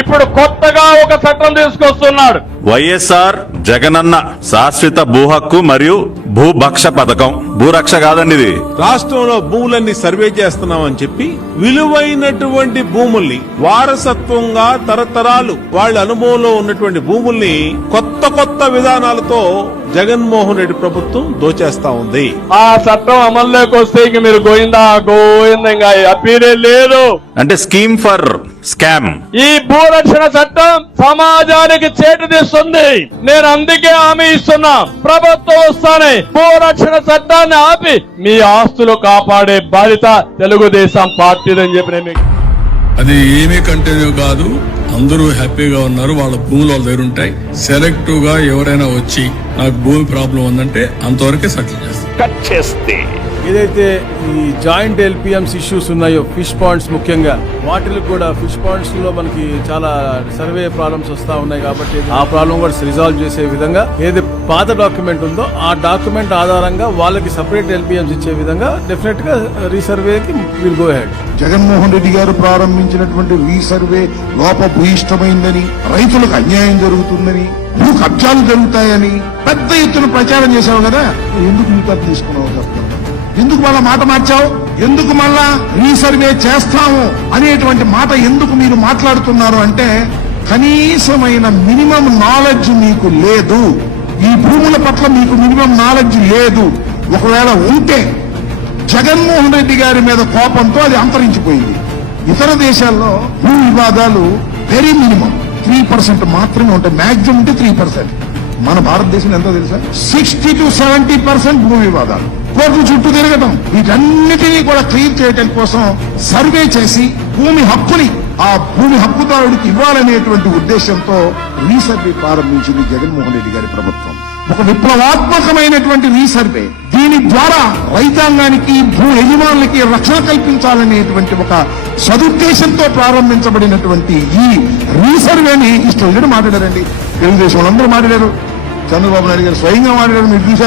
ఇప్పుడు కొత్తగా ఒక చట్టం తీసుకొస్తున్నాడు. వైఎస్ఆర్ జగనన్న శాశ్వత భూ హక్కు మరియు భూభక్ష పథకం. భూరక్ష కాదండి ఇది. రాష్ట్రంలో భూములన్నీ సర్వే చేస్తున్నామని చెప్పి విలువైనటువంటి భూముల్ని వారసత్వంగా తరతరాలు వాళ్ళ అనుభవంలో ఉన్నటువంటి భూముల్ని కొత్త విధానాలతో జగన్మోహన్ రెడ్డి ప్రభుత్వం దోచేస్తా ఉంది. ఆ చట్టం అమల్లోకి వస్తే ఇంక మీరు గోయిందా ఇంకా అప్పీలే లేదు. అంటే స్కీమ్ ఫర్ స్కామ్. ఈ భూరక్షణ చట్టం సమాజానికి చేటు తీస్తుంది. నేను అందుకే హామీ ఇస్తున్నా, ప్రభుత్వం వస్తానే భూరక్షణ చట్టాన్ని ఆపి మీ ఆస్తులు కాపాడే బాధ్యత తెలుగుదేశం పార్టీదని చెప్పి నేను అది ఏమీ కంటిన్యూ కాదు. అందరూ హ్యాపీగా ఉన్నారు. వాళ్ళ భూములు వాళ్ళ దగ్గర ఉంటాయి. సెలెక్టివ్ గా ఎవరైనా వచ్చి నాకు భూమి ప్రాబ్లం ఉందంటే అంతవరకే సెటిల్ చేస్తారు. కట్ చేస్తే ఏదైతే ఈ జాయింట్ ఎల్పిఎంస్ ఇష్యూస్ ఉన్నాయో, ఫిష్ పాండ్స్ ముఖ్యంగా, వాటికి కూడా ఫిష్ పాండ్స్ లో మనకి చాలా సర్వే ప్రాబ్లమ్స్ వస్తా ఉన్నాయి. కాబట్టి ఆ ప్రాబ్లం కూడా రిజాల్వ్ చేసే విధంగా ఏది పాత డాక్యుమెంట్ ఉందో ఆ డాక్యుమెంట్ ఆధారంగా వాళ్ళకి సపరేట్ ఎల్పిఎంస్ ఇచ్చే విధంగా డెఫినెట్ గా రీసర్వేకి will go ahead. Jaganmohan Reddy garu ప్రారంభించినటువంటి రీసర్వే లోపభూయిష్టమైందని, రైతులకు అన్యాయం జరుగుతుందని, భూ కబ్జాలు జరుగుతాయని పెద్ద ఎత్తున ప్రచారం చేశావు కదా. ఎందుకు నీకు తీసుకున్నావు చెప్తాను. ఎందుకు మళ్ళా మాట మార్చావు? ఎందుకు మళ్ళా రీసర్వే చేస్తాము అనేటువంటి మాట ఎందుకు మీరు మాట్లాడుతున్నారు అంటే, కనీసమైన మినిమం నాలెడ్జ్ మీకు లేదు. ఈ భూముల పట్ల మీకు మినిమం నాలెడ్జ్ లేదు. ఒకవేళ ఉంటే జగన్మోహన్ రెడ్డి గారి మీద కోపంతో అది అంతరించిపోయింది. ఇతర దేశాల్లో భూ వివాదాలు వెరీ మినిమం 3% మాత్రమే ఉంటాయి. మాక్సిమం ఉంటే 3%. మన భారతదేశం ఎంతో తెలుసా? 60 to 70% భూ వివాదాలు. కోర్టు చుట్టూ తిరగటం, వీటన్నిటినీ కూడా క్లియర్ చేయడం కోసం సర్వే చేసి భూమి హక్కుని ఆ భూమి హక్కుదారుడికి ఇవ్వాలనేటువంటి ఉద్దేశంతో రీసర్వే ప్రారంభించింది జగన్మోహన్ రెడ్డి గారి ప్రభుత్వం. ఒక విప్లవాత్మకమైనటువంటి రీసర్వే. దీని ద్వారా రైతాంగానికి, భూ యజమానులకి రక్షణ కల్పించాలనేటువంటి ఒక సదుద్దేశంతో ప్రారంభించబడినటువంటి ఈ రీసర్వేని ఇష్టం మాట్లాడారండి. తెలుగుదేశం వాళ్ళందరూ మాట్లాడారు. చంద్రబాబు నాయుడు గారు స్వయంగా మాట్లాడారు. మీరు చూశారు.